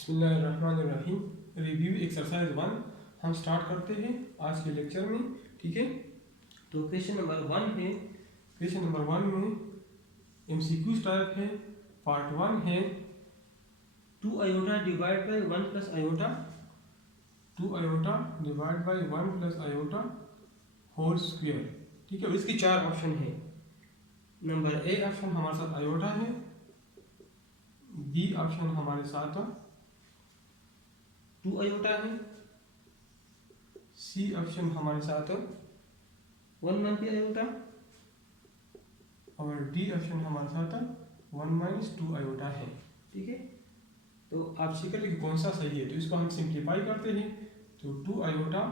बिस्मिल्लाहिर्रहमानिर्रहीम। Review exercise 1 हम start करते हैं आज के लेक्चर में। ठीक है, तो क्वेश्चन नंबर 1 है। क्वेश्चन नंबर 1 में एमसीक्यूज टाइप है। पार्ट 1 है 2 iota divide by 1 plus iota, 2 iota divide by 1 plus iota whole square. ठीक है, इसकी 4 ऑप्शन है। नंबर ए ऑप्शन हमारे साथ आयोटा है, बी ऑप्शन हमारे साथ 2 आयोटा है, सी ऑप्शन हमारे साथ 1 1 आयोटा और डी ऑप्शन हमारे साथ 1 माइनस 2 आयोटा है। ठीक है, तो आप चेक करिए कौन सा सही है। तो इसको हम सिंप्लीफाई करते हैं। तो 2 iota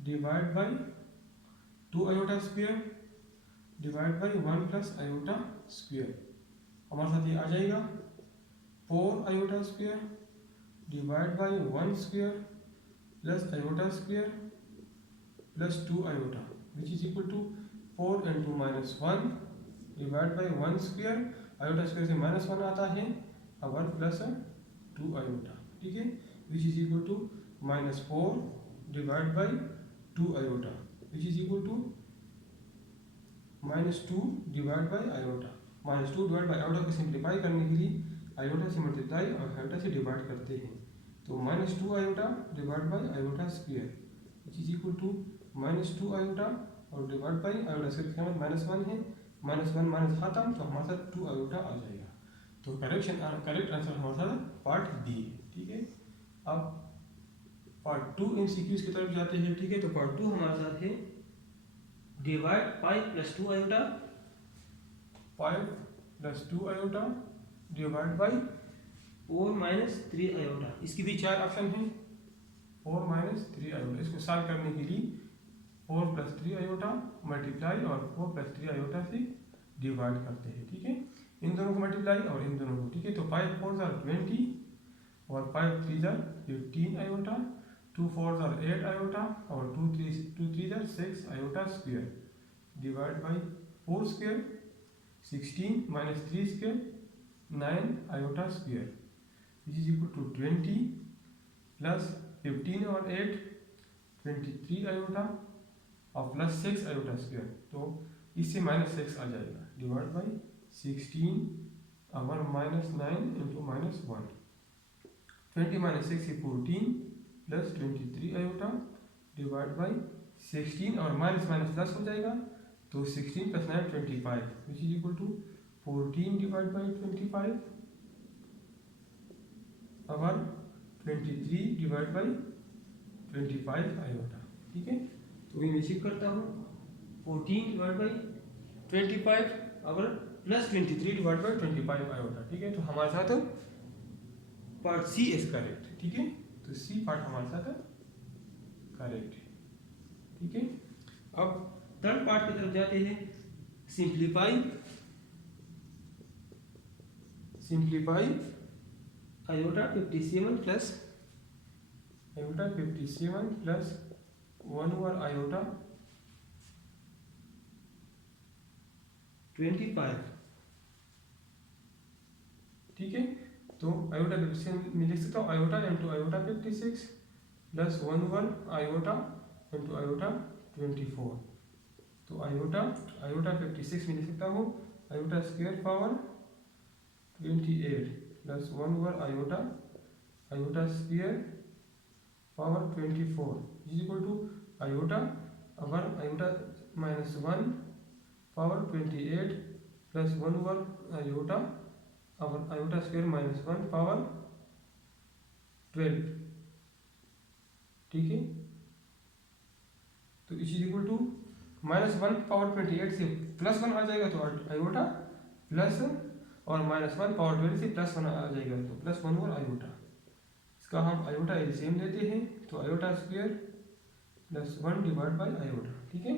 divide by 2 iota square divide by 1 plus iota square, हमारे साथ ये आ जाएगा 4 iota square divide by 1 square plus iota square plus 2 iota which is equal to 4 into minus 1 divide by 1 square, iota square से minus 1 आता है और plus 2 iota. ठीक है, which is equal to minus 4 divide by 2 iota which is equal to minus 2 divide by iota. Minus 2 divide by iota को simplify करने के लिए आयोटा से मल्टीप्लाई और आयोटा से डिवाइड करते हैं। तो minus 2 iota divide by iota square which is equal to minus 2 iota और डिवाइड बाई आयोटा स्क्वायर के बाद माइनस 1 है, माइनस 1 माइनस खत्म, तो हमारे साथ 2 आयोटा आ जाएगा। तो करेक्ट आंसर हमारे साथ पार्ट बी है। ठीक है, अब पार्ट 2 एमसीक्यूज की तरफ जाते हैं। ठीक है, तो पार्ट 2 हमारे साथ है divide 5 plus 2 iota, 5 plus 2 iota divide by 4 minus 3 iota. इसकी भी 4 ऑप्शन है। 4 माइनस 3 आयोटा, इसको सॉल्व करने के लिए 4 प्लस 3 आयोटा मल्टीप्लाई और 4 प्लस 3 आयोटा से डिवाइड करते हैं। ठीक है, इन दोनों को मल्टीप्लाई और इन दोनों को। ठीक है, तो 5 4 जार 20 और 5 3 जार 15 आयोटा, 2 4 जार 8 आयोटा और 2 3 जार 6 iota square divide by 4 square 16 minus 3 square 9 iota square which is equal to 20 plus 15 और 8 23 आयोटा और प्लस 6 आयोटा स्क्वायर। तो इससे माइनस 6 आ जाएगा डिवाइड बाई 16 और माइनस 9 इंटू माइनस 1, 20 माइनस 6 से 14 प्लस 23 आयोटा डिवाइड बाई 16 और माइनस माइनस प्लस हो जाएगा। तो 16 plus 9 25 which is equal to 14 divide by 25 और 23 डिवाइड बाई 25 आयोटा। ठीक है, तो मैं चेक करता हूँ 14 डिवाइड बाई 25 और प्लस 23 डिवाइड बाई 25 आयोटा। ठीक है, तो हमारे साथ पार्ट सी इज करेक्ट। ठीक है, तो सी पार्ट हमारे साथ करेक्ट है। ठीक है, अब थर्ड पार्ट की तरफ जाते हैं। Simplify iota 57 plus 1 over iota 25। ठीक है, तो आयोटा 57 में लिख सकता हूँ iota into iota 56 plus 1 over iota into iota 24। तो आयोटा 56 में लिख सकता हूँ iota square power 28 plus 1 over iota square power 24 is equal to iota over iota minus 1 power 28 plus 1 over iota over iota square minus 1 power 12। ठीक है, तो is equal to minus 1 power 28 से plus 1 आ जाएगा तो आयोटा प्लस और minus 1 power 12 से plus 1 आ जाएगा तो प्लस 1 ओवर आयोटा। इसका हम आयोटा एलसीएम लेते हैं तो iota square plus 1 divide by iota. ठीक है,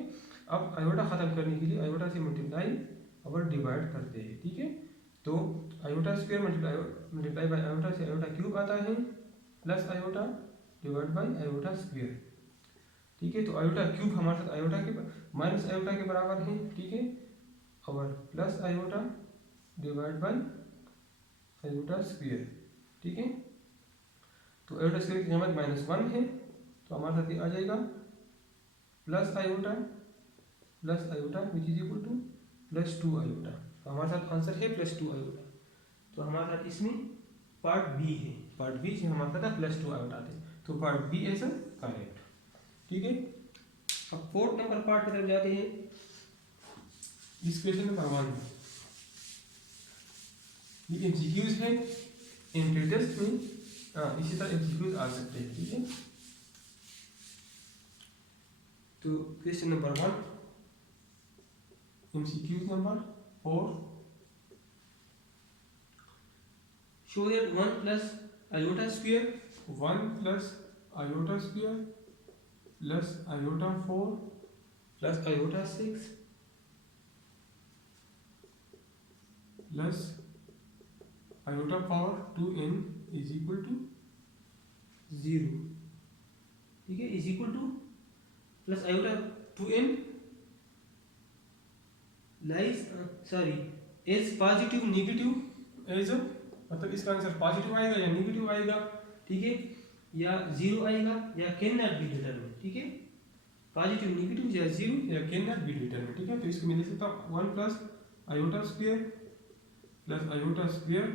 अब आयोटा खत्म करने के लिए आयोटा से मल्टीप्लाई और डिवाइड करते हैं। ठीक है, तो iota square multiply by iota से आयोटा क्यूब आता है plus iota divide by iota square. ठीक है, तो आयोटा क्यूब हमारे साथ आयोटा के माइनस आयोटा के बराबर है। ठीक है, और plus iota divide by iota square. ठीक है, तो आयोटा स्क्वायर की कीमत -1 है, तो हमारे साथ ये आ जाएगा plus iota which is equal to +2 iota. तो हमारे साथ आंसर है +2 आयोटा। तो हमारे साथ इसमें पार्ट बी है, पार्ट बी से हमारे साथ +2 आयोटा थे, तो पार्ट बी इज करेक्ट। ठीक है, अब 4 नंबर पार्ट की तरफ जाते हैं। इस क्वेश्चन नंबर 1 ये एमसीक्यूज है, इन टेस्ट में इसी तरह एमसीक्यूज आ सकते हैं। ठीक है, तो question number 1 MCQs number 4, show that 1 plus iota square plus iota 4 plus iota 6 plus iota power 2n is equal to 0। ठीक है, is equal to plus iota 2n lies as positive negative as, मतलब इसका answer positive आएगा या negative आएगा। ठीक है, या 0 आएगा या कैन नॉट बी डिटरमिन। ठीक है, पॉजिटिव नेगेटिव या 0 या कैन नॉट बी डिटरमिन। ठीक है, तो इसको मैं लिख सकता हूँ 1 plus iota square plus iota square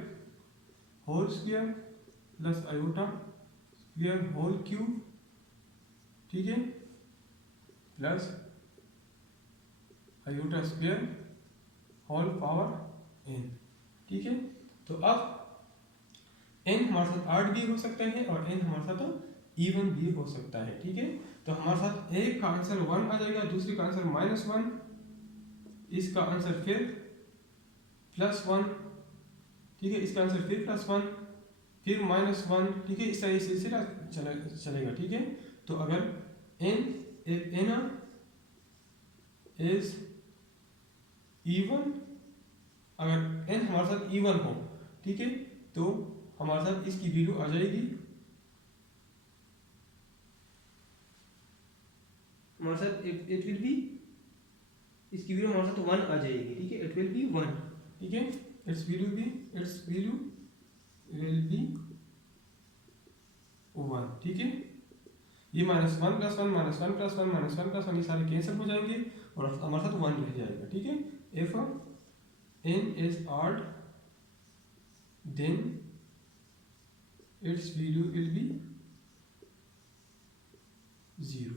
whole square plus iota square whole cube. ठीक है, plus iota square whole power n। ठीक है, तो अब n हमारे साथ आड भी हो सकता है और n हमारे साथ इवन भी हो सकता है। ठीक है, तो हमारे साथ एक का आंसर 1 आ जाएगा, दूसरे का आंसर -1, इसका आंसर फिर +1। ठीक है, इसका आंसर फिर +1 फिर -1। ठीक है, इस तरह से सिलसिला चलेगा। ठीक है, तो अगर n इज इवन, अगर n हमारे साथ इवन हो, ठीक है, तो हमारे साथ इसकी वैल्यू आ जाएगी, हमारे साथ इट विल बी, इसकी वैल्यू हमारे साथ 1 आ जाएगी। ठीक है, इट विल बी 1। ठीक है, इट्स वैल्यू विल बी 1। ठीक है, ये -1 + 1 +1 -1 + 1 -1 + 1 ये सारे कैंसिल हो जाएंगे और हमारे साथ 1 रह जाएगा। ठीक है, if n is odd then its value will be 0।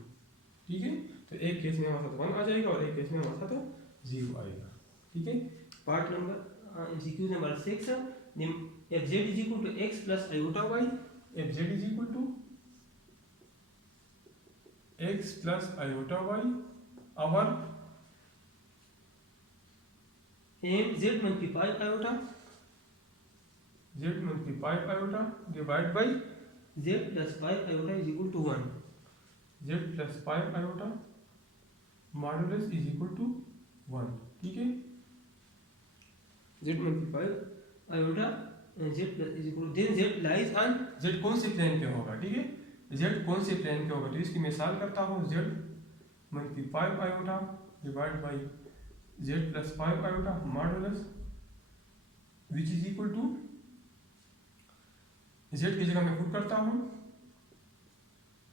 ठीक है, तो एक केस में हमारे साथ 1 आ जाएगा और एक केस में हमारे साथ 0 आएगा। ठीक है, part number MCQ number 6 if z is equal to x plus iota y, if z is equal to x plus iota y, our m z multiply 5 iota, z multiply 5 iota divided by z plus 5 iota is equal to 1, z plus 5 iota modulus is equal to 1। ठीक है, z multiply iota z plus is equal to, then z lies on, z कौन से plane पे होगा। ठीक है, z कौन से प्लेन पे होगा, तो इसकी मिसाल करता हूँ, z multiply 5 iota divided by z plus 5 iota modulus which is equal to, z की जगह मैं पुट करता हूँ,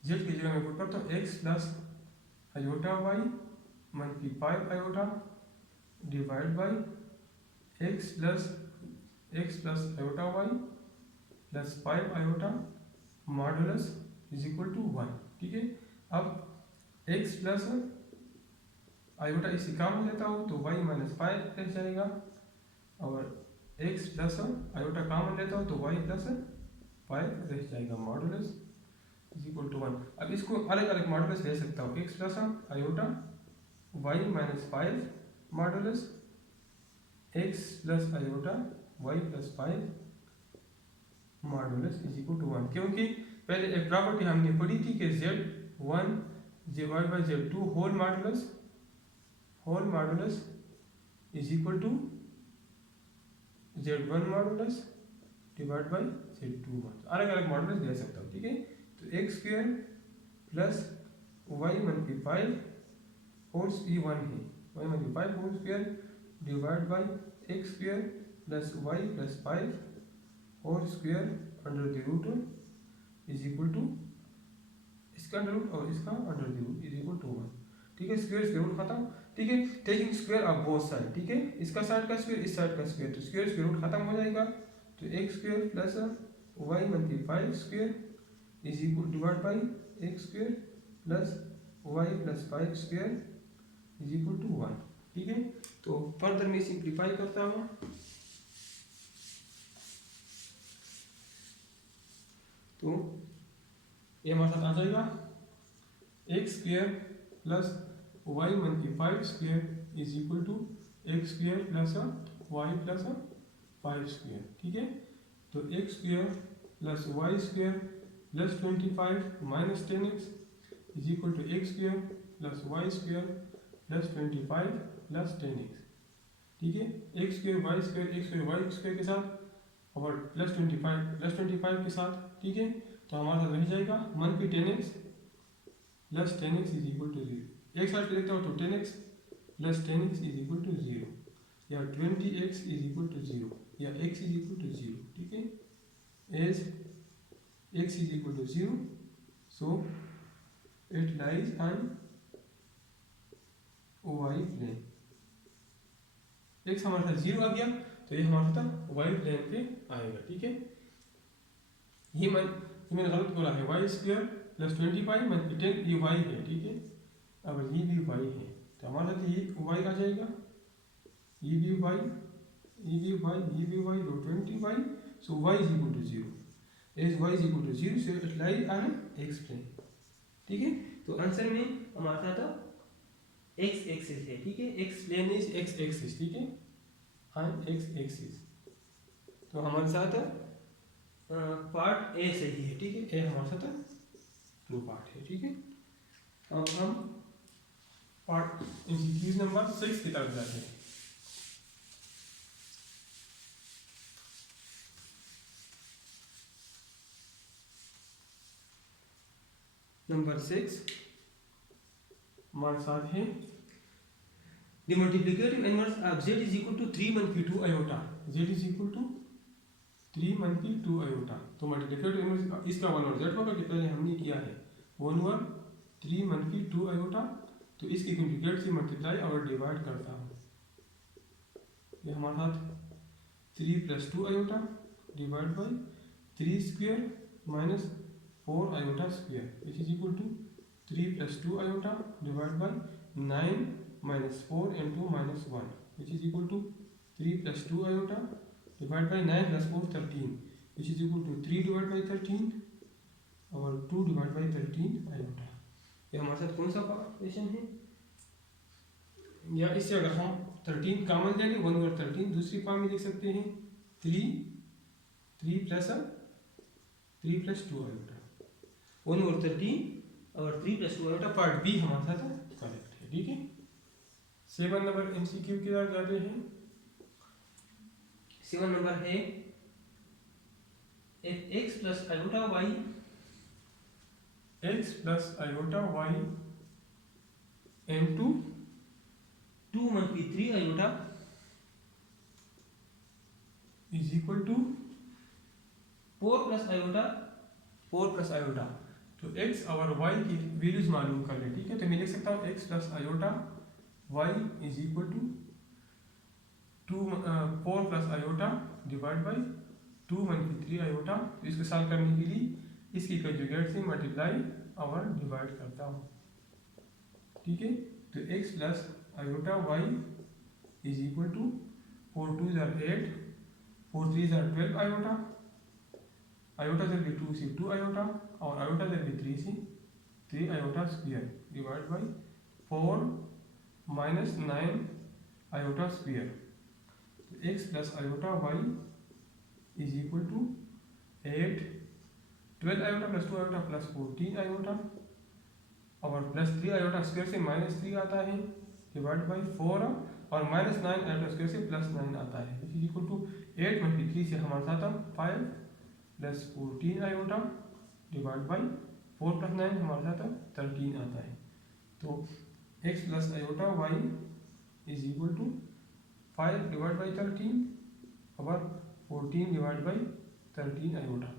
z की जगह मैं पुट करता हूँ x plus iota y multiply 5 iota divided by x plus iota y plus 5 iota modulus is equal to 1। ठीक है, अब x plus आयोटा इससे काम हो जाता हो तो y - 5 रह जाएगा और x प्लस आयोटा काम लेता हो तो y + 5 रह जाएगा, मॉडुलस इज इक्वल टू 1। अब इसको अलग अलग मॉडुलस ले सकता हूँ, x plus iota y - 5 modulus x plus iota y + 5 modulus is equal to 1, क्योंकि पहले एक प्रॉपर्टी हमने पढ़ी थी कि z1 divide by z2 whole modulus is equal to z1 modulus divide by z2 modulus. अलग अलग मॉडुलस ले सकता हूँ। ठीक है, तो x² प्लस y × 5 होल ये 1 है, y × 5 whole square divide by x² plus y + 5 whole square under the root is equal to इसका अंडर रूट और इसका under root is equal to 1। ठीक है, स्क्वायर स्क्वायर रूट खत्म। ठीक है, taking square of both side. ठीक है, इसका साइड का स्क्वायर इस साइड का स्क्वायर, तो स्क्वायर स्क्वायर रूट खत्म हो जाएगा। तो x square plus y multi 5 square is equal divide by x square plus y plus 5 square is equal to 1। ठीक है, तो फर्दर मैं सिंप्लीफाई करता हूँ। तो ये हमारे साथ आ जाएगा x square plus y multi 5 square is equal to x square plus y plus 5 square. ठीक है, तो x square plus y square plus 25 minus 10x is equal to x square plus y square plus 25 plus 10x। ठीक है, x square Y square के साथ और plus 25 के साथ। ठीक है, तो हमारे साथ रह जाएगा 1 की 10x plus 10x is equal to 0। एक साइड पे देखते हो तो 10x plus 10x is equal to 0, या 20x इज इक्वल टू 0, या x इज इक्वल टू 0। ठीक है, as x is equal to 0 so it lies on y plane. x हमारे साथ 0 आ गया तो ये हमारे साथ y प्लेन पे आएगा। ठीक है, ये मैंने गलत बोला है, वाई स्क्वायर प्लस 25 माइनस 10 ये वाई है। ठीक है, अब ये भी वाई है तो हमारे साथ ये वाई आ जाएगा, ये भी वाई, ये भी वाई, ये भी वाई, तो 20y। So y is equal to 0, as y is equal to 0 so it lies on x plane. ठीक है, तो आंसर में हमारे साथ एक्स एक्सिस है। ठीक है, x plane is x axis. ठीक है, ऑन एक्स एक्सिस, तो हमारे साथ पार्ट ए सही है। ठीक है, ए हमारे साथ ट्रू पार्ट है। ठीक है, अब हम पार्ट एमसीक्यूज नंबर 6 की तरफ जाते हैं। नंबर 6 हमारे साथ है the multiplicative inverse of z is equal to 3 - 2 iota. z is equal to 3 - 2 iota. तो मल्टीप्लिकेटिव इनवर्स इसका 1 और z होगा कि पहले हमने किया है 1 ओवर 3 - 2 आयोटा। तो इसके कंजुगेट से मल्टीप्लाई और डिवाइड करता हूँ। ये हमारे साथ 3 + 2 iota divide by 3 square minus 4 iota square which is equal to 3 + 2 iota divide by 9 - 4 × -1 which is equal to 3 + 2 iota divide by 9 + 4 13 which is equal to 3 divide by 13 और 2 डिवाइड बाई 13 आयोटा। ये हमारे साथ कौन सा क्वेश्चन है, या इससे अगर हम 13 कॉमन ले लें 1 ओवर 13 दूसरी फॉर्म में लिख सकते हैं 3 + 2 आयोटा 1 ओवर 13 और 3 + 2 आयोटा। पार्ट बी हमारे साथ करेक्ट है। ठीक है, 7 नंबर एमसीक्यू की तरफ जाते हैं। 7 नंबर है x + iota y x + iota y into 2 - 3 iota is equal to 4 + iota. तो x और y की वैल्यूज मालूम कर लें। ठीक है, तो मैं लिख सकता हूँ x + iota y is equal to 4 + iota divide by 2 - 3 iota. तो इसको सॉल्व करने के लिए इसकी कंजुगेट से मल्टीप्लाई और डिवाइड करता हूँ। ठीक है, तो x + iota y is equal to 4 2 = 8 4 3 = 12 iota, iota से भी 2 से 2 आयोटा और आयोटा से भी 3 से 3 iota square divide by 4 - 9 iota square. तो x + iota y is equal to 8 12 iota + 2 iota + 14 iota और +3 आयोटा स्क्वायर से -3 आता है डिवाइड बाई 4 और -9 आयोटा स्क्वायर से +9 आता है विच इज इक्वल टू 8 - 3 से हमारे साथ 5 + 14 आयोटा डिवाइड बाई 4 + 9 हमारे साथ 13 आता है। तो x + iota y is equal to 5 divide by 13 और 14 डिवाइड बाई 13 आयोटा।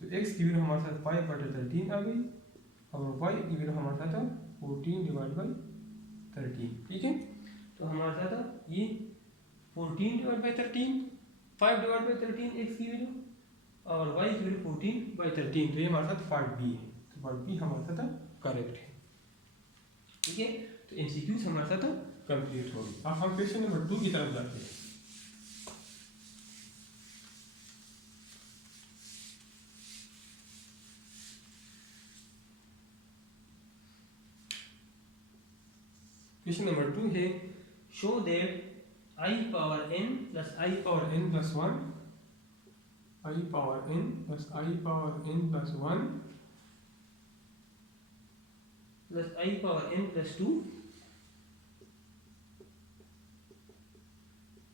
तो x की वैल्यू हमारे साथ 5/13 आ गई और y की वैल्यू हमारे साथ 14/13। ठीक है, तो हमारे साथ ये 14/13, 5/13 x की वैल्यू और y की वैल्यू 14/13, तो ये हमारे साथ पार्ट बी है। तो पार्ट बी हमारे साथ करेक्ट है। ठीक है, तो एमसीक्यूज हमारे साथ कंप्लीट हो गई। अब हम क्वेश्चन नंबर 2 की तरफ जाते हैं। क्वेश्चन नंबर 2 है, show that I power n plus I power n plus 1, I power n plus I power n plus 1 plus I power n plus 2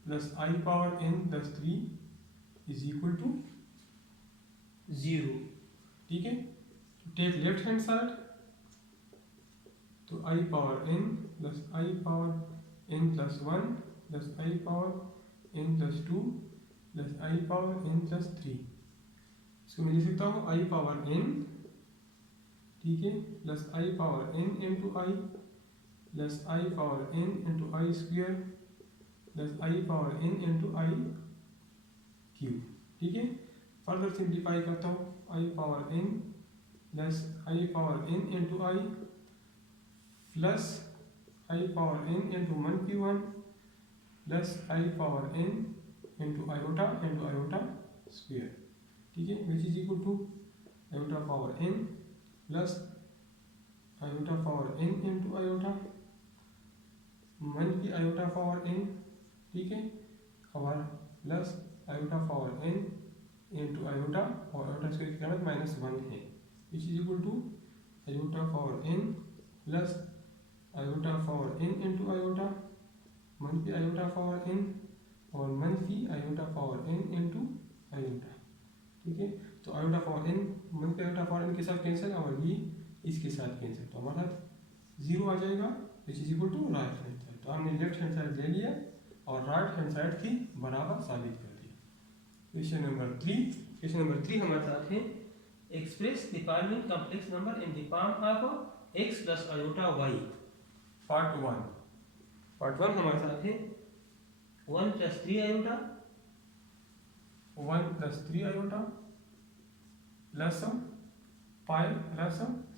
plus I power n plus 3 is equal to 0। ठीक है, take left hand side, तो I power n plus I power n plus 1 plus I power n plus 2 plus I power n plus 3, इसको मैं लिख सकता हूँ I power n, ठीक है, plus I power n into i plus I power n into i square plus I power n into i cube. ठीक है, further simplify करता हूँ, I power n plus I power n into i plus I power n into 1p1 plus I power n into iota square. ठीक है, which is equal to iota power n plus iota power n into iota 1 की iota power n। ठीक है, और plus iota power n into iota और iota square की कीमत -1 है, which is equal to iota power n plus iota power n into iota 1 की iota power n और 1 की iota power n into iota. ठीक है, तो आयोटा पावर n 1 की आयोटा पावर n के साथ कैंसिल और ये इसके साथ कैंसिल, तो हमारे साथ 0 आ जाएगा, which is equal to right hand side. तो हमने लेफ्ट हैंड साइड ले लिया और राइट हैंड साइड की बराबर साबित कर दिया। क्वेश्चन नंबर 3 हमारे साथ है, express the following complex number in the form of x plus iota y। Part 1 हमारे साथ है 1 plus 3 iota 1 plus 3 iota plus 5 plus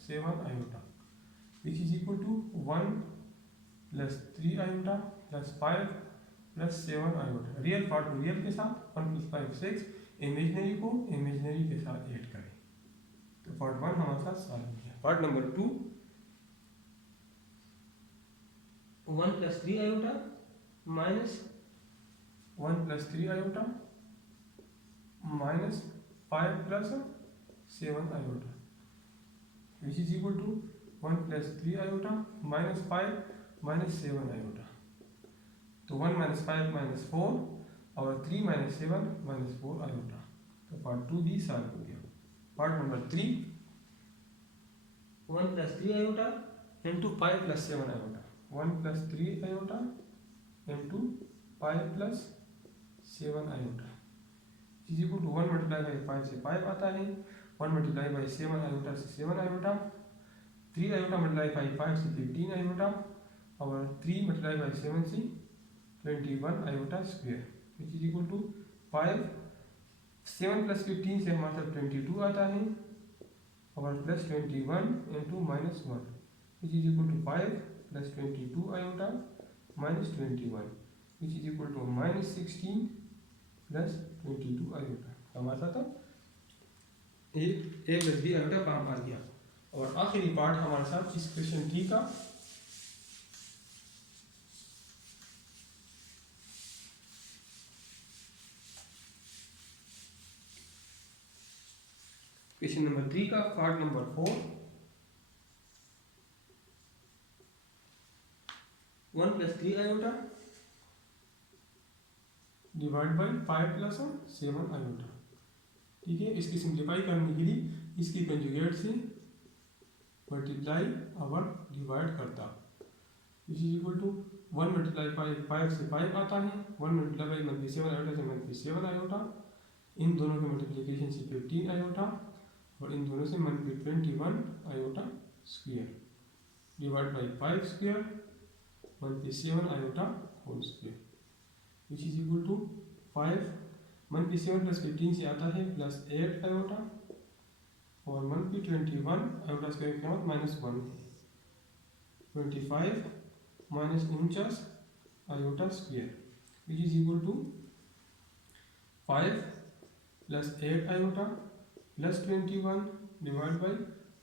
7 iota, which is equal to 1 plus 3 iota plus 5 plus 7 iota. Real part को real के साथ 1 plus 5 6, imaginary को imaginary के साथ add करें, तो पार्ट 1 हमारे साथ सॉल्व हो गया। Part number 2 1 plus 3 iota minus 1 plus 3 iota minus 5 plus 7 iota, which is equal to 1 plus 3 iota minus 5 minus 7 iota, तो 1 माइनस 5 माइनस 4 और 3 माइनस 7 माइनस 4 आयोटा, तो पार्ट 2 भी सॉल्व हो गया। Part number 3 1 plus 3 iota into 5 plus 7 iota, 1 plus 3 iota into 5 plus 7 iota is equal to 1 multiply by 5 से 5 आता है, 1 multiply by 7 iota से 7 आयोटा, 3 आयोटा मल्टीप्लाई बाई 5 से 15 आयोटा और 3 मल्टीप्लाई बाई 7 से 21 iota square, which is equal to 5 7 plus 15 से हमारे साथ 22 आता है और plus 21 into -1, which is equal to 5 plus 22 iota minus 21, which is equal to -16 plus 22 iota. हमारे साथ एक प्लस बी आयोटा काम आ गया। और आखिरी पार्ट हमारे साथ इस क्वेश्चन 3 का क्वेश्चन नंबर 3 का part number 4 1 plus 3 iota divide by 5 plus 7 iota. ठीक है, इसकी सिंप्लीफाई करने के लिए इसकी कंजुगेट से मल्टीप्लाई और डिवाइड करता, is equal to 1 multiply by 5 से 5 आता है, 1 मल्टीप्लाई बाई -7 आयोटा से -7 आयोटा, इन दोनों के मल्टीप्लिकेशन से 15 आयोटा और इन दोनों से -21 iota square divide by 5 square -7 iota whole square which is equal to 5 -7 plus 15 से आता है +8 आयोटा और 1/21 आयोटा स्क्वायर का -1 है 25 -49 iota square which is equal to 5 +8 iota +21 divide by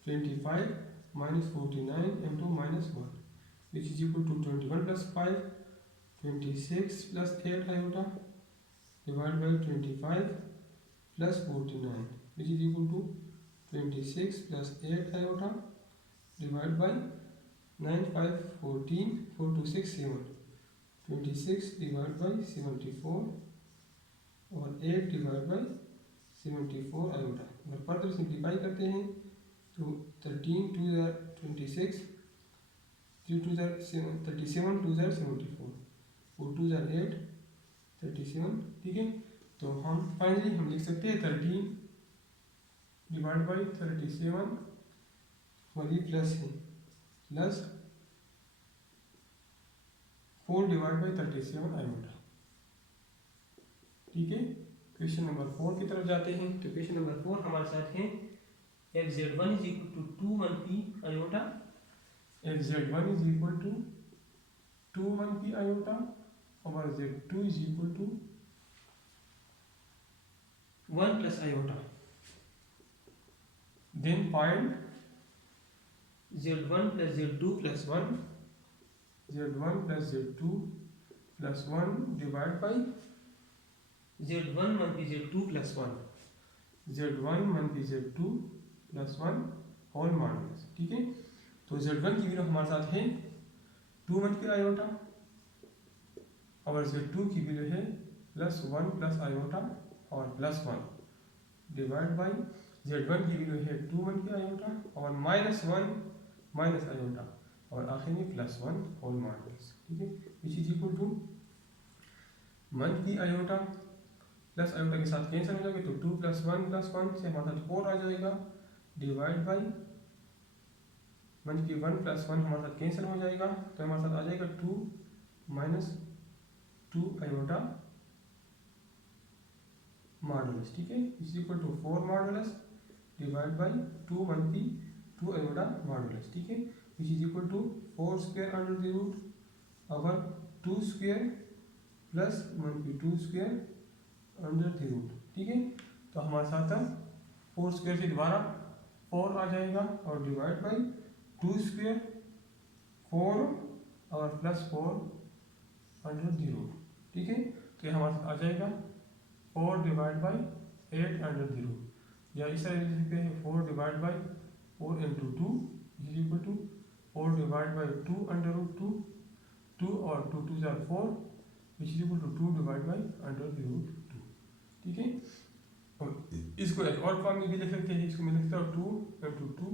25 -49 into -1 which is equal to 21 plus 5 26 plus 8 iota divided by 25 plus 49 which is equal to 26 plus 8 iota divided by 9 5 14 4 2 6 7 26 divided by 74 और 8 divided by 74 iota अगर further simplify करते हैं तो 13 2 26 3 2 37 2 74 4 2 8 37 ठीक है। तो हम finally हम लिख सकते हैं 13 डिवाइड बाई 37 वाली प्लस है प्लस 4 डिवाइड बाई 37 आयोटा ठीक है। क्वेश्चन नंबर 4 की तरफ जाते हैं। तो क्वेश्चन नंबर 4 हमारे साथ है xz1 is equal to 2 1p iota xz1 is equal to 2 1p iota और z2 is equal to 1 plus iota. Then find z1 plus z2 plus 1 z1 plus z2 plus 1 divided by z1 1p z2 plus 1 z1 1p z2 plus 1 whole modulus ठीक है। तो z1 की value हमारे साथ है 2 1 के iota और z2 की वैल्यू है +1 प्लस आयोटा और +1 डिवाइड बाई z1 की वैल्यू है 2 1 के आयोटा और -1 माइनस आयोटा और आखिर में +1 होल मॉडुलस ठीक है विच इज इक्वल टू 1 की आयोटा प्लस आयोटा के साथ कैंसिल हो जाएगा तो 2 + 1 + 1 से हमारे साथ 4 आ जाएगा डिवाइड बाई 1 की 1 + 1 हमारे साथ कैंसिल हो जाएगा तो हमारे साथ आ जाएगा 2 - 2 आयोटा मॉडुलस ठीक है is equal to 4 modulus divide by 2 1p 2 iota modulus ठीक है which is equal to 4 square under the root over 2 square plus 1p 2 square under the root ठीक है। तो हमारे साथ 4 स्क्वायर से दोबारा 4 आ जाएगा और डिवाइड बाई 2 स्क्वायर 4 और +4 अंडर द रूट ठीक है। तो हमारे साथ आ जाएगा 4 divide by 8 under the root या इस तरह लिख सकते हैं 4 divide by 4 into 2 is equal to 4 divide by 2 under root 2 2 और 2 2 are 4 which is equal to 2 divide by under the root 2 ठीक है। और इसको एक और फॉर्म में भी लिख सकते हैं इसको मैं लिखता हूँ 2 into 2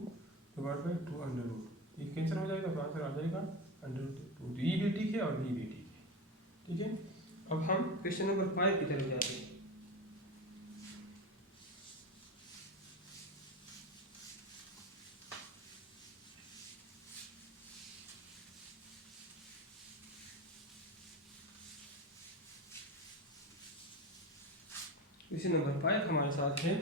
divide by 2 under root ये कैंसिल हो जाएगा तो आंसर आ जाएगा अंडर रूट 2 तो ये भी ठीक है और ये भी ठीक है ठीक है। अब हम क्वेश्चन नंबर 5 की तरफ जाते हैं। क्वेश्चन नंबर 5 हमारे साथ है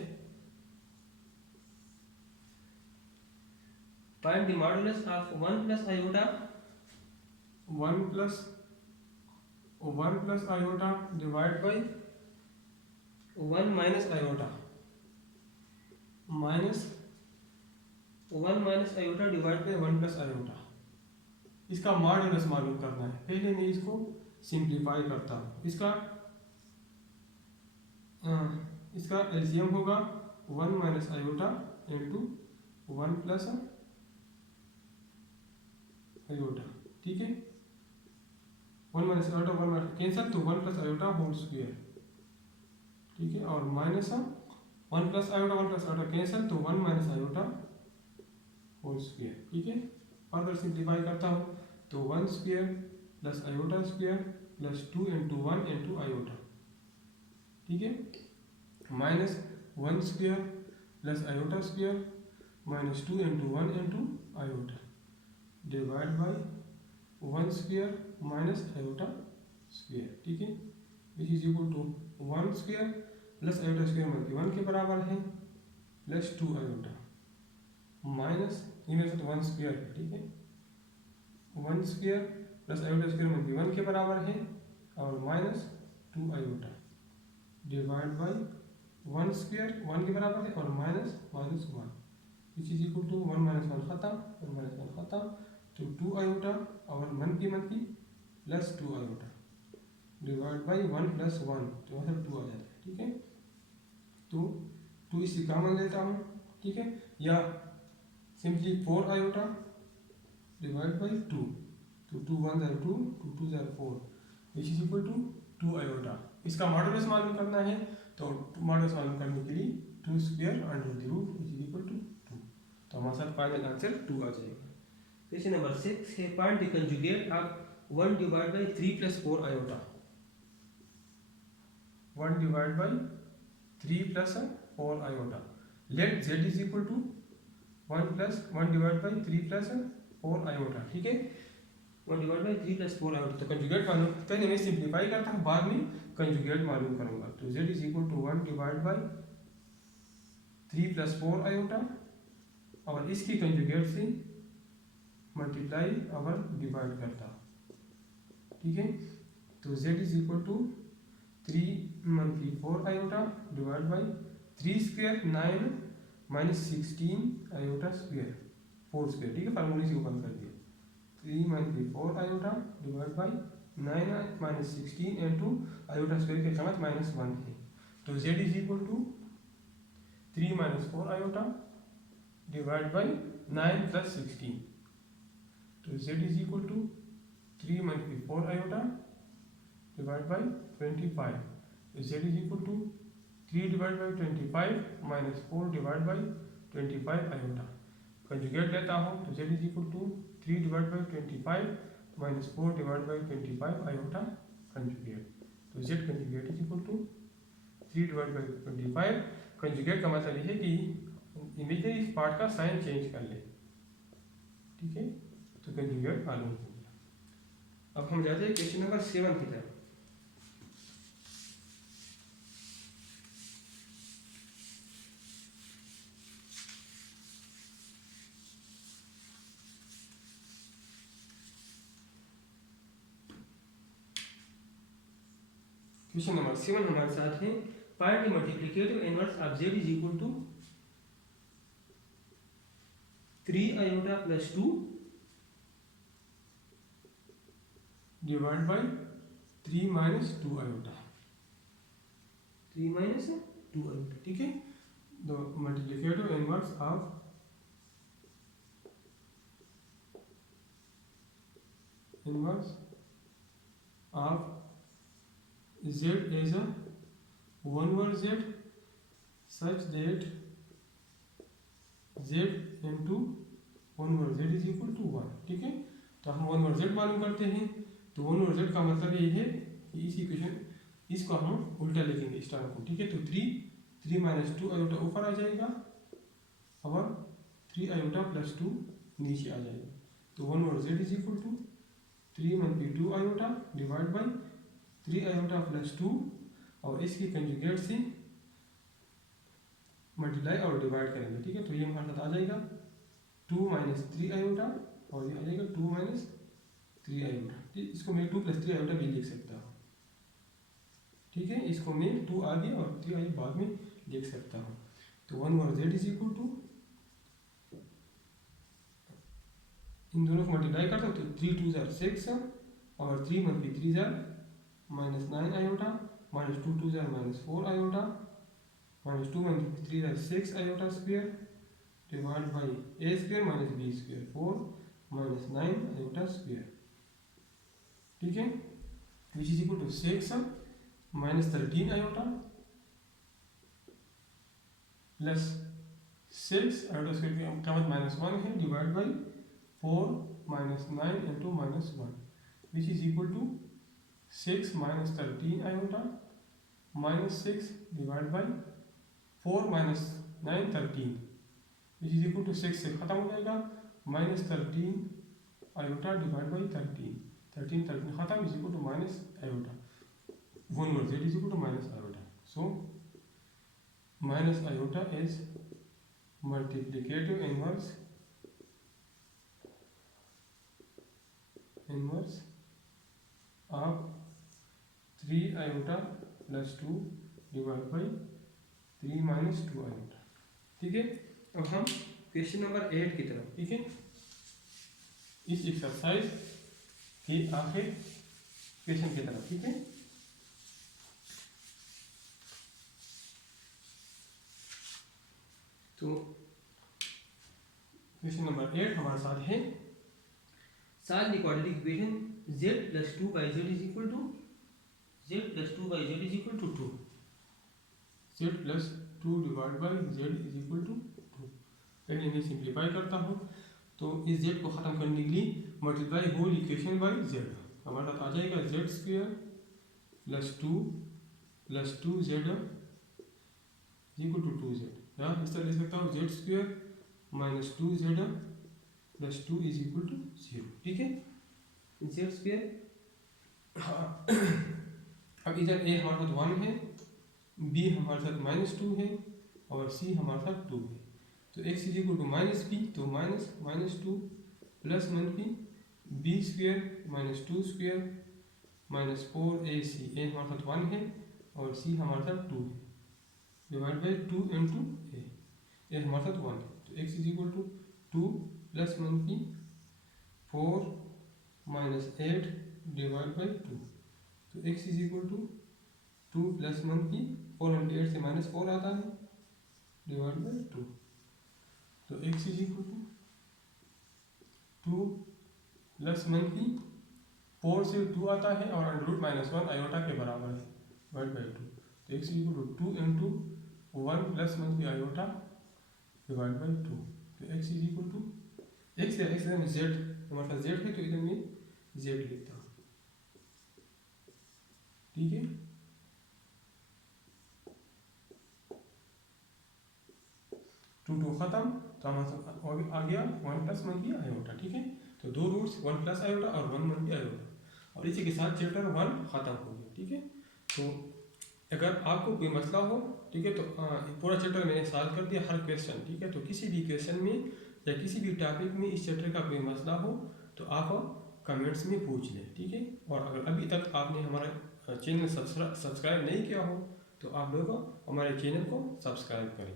find the modulus of 1 plus iota 1 plus iota divide by 1 minus iota minus 1 minus iota divide by 1 plus iota इसका मॉडुलस मालूम करना है। पहले मैं इसको सिंप्लीफाई करता हूँ। इसका एलसीएम होगा 1 minus iota into 1 plus iota ठीक है। 1 माइनस आयोटा 1 माइनस कैंसिल तो 1 प्लस आयोटा होल स्क्वायर ठीक है और माइनस 1 प्लस आयोटा कैंसिल तो 1 माइनस आयोटा होल स्क्वायर ठीक है। फर्दर सिंप्लीफाई करता हूँ तो 1 square plus iota square plus 2 into 1 into iota ठीक है minus 1 square plus iota square minus 2 into 1 into iota divide by 1 square minus iota square, ठीक है, which is equal to 1 square plus iota square मतलब 1 के बराबर है plus 2 iota minus ये मेरे साथ 1 स्क्वायर है, ठीक है, 1 स्क्वायर प्लस आयोटा स्क्वायर मतलब 1 के बराबर है और minus 2 iota divide by 1 square 1 के बराबर है और minus 1 which is equal to 1 minus 1 खत्म और माइनस 1 खत्म, तो 2 आयोटा और मन की plus 2 iota divide by 1 plus 1 तो मतलब 2 आ जाता है, ठीक है, तो 2 इससे कॉमन लेता हूँ, ठीक है, या सिंपली 4 आयोटा डिवाइड बाई 2, तो 2 1 ज़ार 2 2 2 ज़ार 4 which is equal to 2 iota. इसका मॉडुलस मालूम करना है, तो मॉडुलस मालूम करने के लिए 2 square under the root which is equal to 2, तो हमारे साथ फाइनल आंसर 2 आ जाएगा। क्वेश्चन नंबर 6 है find the conjugate of 1 divide by 3 plus 4 iota, 1 divide by 3 plus 4 iota, let z is equal to 1 divide by 3 plus 4 iota, ठीक है, 1 divide by 3 plus 4 iota, तो conjugate मालूम पहले मैं सिंप्लीफाई करता हूँ, बाद में कंजुगेट मालूम करूँगा, तो z is equal to 1 divide by 3 plus 4 iota और इसकी कंजुगेट से मल्टीप्लाई और डिवाइड करता, ठीक है, तो z इज इक्वल टू 3 मंथली 4 iota divide by 3 square 9 minus 16 iota square 4 square, ठीक है, फार्मूले से ओपन कर दिया, 3 मंथली 4 iota divide by 9 minus 16 into iota square की कीमत -1 है, तो z is equal to 3 minus 4 iota divide by 9 plus 16, तो z इज इक्वल टू 3 मंथली 4 आयोटा डिवाइड बाई 25, तो z is equal to 3 divide by 25 minus 4 divide by 25 iota, conjugate लेता हूँ, तो z is equal to 3 divide by 25 minus 4 divide by 25 iota conjugate, तो z conjugate is equal to 3 divide by 25, conjugate का मतलब ये है कि इमेजनरी पार्ट का साइन चेंज कर ले, ठीक है, तो कंजुगेट मालूम हो गया। अब हम जाते हैं क्वेश्चन नंबर 7 की तरफ। क्वेश्चन नंबर 7 हमारे साथ है find the multiplicative inverse of z is equal to 3 iota plus 2 divide by 3 minus 2 iota, 3 minus 2 iota, ठीक है, the multiplicative inverse of z is a 1 over z such that z into 1 over z is equal to 1, ठीक है, तो हम 1 over z मालूम करते हैं, तो 1 over z का मतलब ये है कि इस इक्वेशन इसको हम उल्टा लिखेंगे स्टार को, ठीक है, तो 3 माइनस 2 आयोटा ऊपर आ जाएगा और 3 आयोटा प्लस 2 नीचे आ जाएगा, तो 1 over z is equal to 3 मंथली 2 iota divide by 3 iota plus 2 और इसकी कंजुगेट से मल्टीप्लाई और डिवाइड करेंगे, ठीक है, तो ये हमारे साथ आ जाएगा 2 माइनस 3 आयोटा और ये आ जाएगा 2 माइनस 3 आयोटा, इसको मैं 2 प्लस 3 आयोटा भी लिख सकता हूँ, ठीक है, इसको मैं 2 आगे और 3 आगे बाद में लिख सकता हूँ, तो 1 और z इज इक्वल टू इन दोनों को मल्टीप्लाई करता हूँ, तो 3 2 ज़ार 6 और 3 मंथली 3 ज़ार माइनस 9 आयोटा माइनस 2 2 ज़ार माइनस 4 आयोटा माइनस 2 मंथली 3 ज़ार 6 iota square divide by a square minus b square 4 minus 9 iota square, ठीक है, which is equal to 6 minus 13 iota plus 6 iota square की कीमत -1 है divide by 4 minus 9 into -1 which is equal to 6 minus 13 iota minus 6 divide by 4 minus 9 13 which is equal to 6 से खत्म हो जाएगा, -13 iota divide by 13 खत्म is equal to minus iota, 1 over z is equal to minus iota. So minus iota is multiplicative inverse of 3 iota plus 2 divided by 3 minus 2 iota. ठीक है, अब हम question number 8 की तरफ, ठीक है, इस एक्सरसाइज के आखिर क्वेश्चन की तरफ, ठीक है। तो क्वेश्चन नंबर 8 हमारे साथ है, solve the quadratic equation z plus 2 by z is equal to 2 z plus 2 divided by z is equal to 2। पहले मैं सिंप्लीफाई करता हूँ, तो इस z को ख़त्म करने के लिए multiply whole equation by z, हमारे साथ आ जाएगा z square plus 2 z equal to 2z, या इस तरह लिख सकता हूँ z square minus 2z plus 2 is equal to 0, ठीक है, z स्क्वायर। हाँ अब इधर a हमारे साथ 1 है, b हमारे साथ -2 है और c हमारे साथ 2 है, तो x is equal to -b, तो -2 plus -b b square minus 2 square minus 4ac, a हमारे साथ 1 है और c हमारे साथ 2 है, डिवाइड बाई 2 इंटू ए हमारे साथ 1 है, तो x is equal to 2 plus 1 4 minus 8 divide by 2, तो x is equal to 2 plus 1 4 into 8 से -4 आता है डिवाइड बाई 2, तो x is equal to 2 plus 1 4 से 2 आता है और अंडर रूट -1 आयोटा के बराबर है डिवाइड बाई 2, तो x is equal to 2 into 1 plus 1 iota divide by 2, तो x is equal to x में z हमारे पास z है, तो इधर में z लिखता हूँ, ठीक है। टू खत्म, तो हमारे आ गया 1 प्लस 1 आयोटा, ठीक है, तो दो रूट्स 1 प्लस आयोटा और 1 आयोटा, और इसी के साथ चैप्टर 1 खत्म हो गया, ठीक है। तो अगर आपको कोई मसला हो, ठीक है, तो पूरा चैप्टर मैंने सॉल्व कर दिया, हर क्वेश्चन, ठीक है, तो किसी भी क्वेश्चन में या किसी भी टॉपिक में इस चैप्टर का कोई मसला हो तो आप कमेंट्स में पूछ लें, ठीक है। और अगर अभी तक आपने हमारा चैनल सब्सक्राइब नहीं किया हो तो आप लोग हमारे चैनल को सब्सक्राइब करें।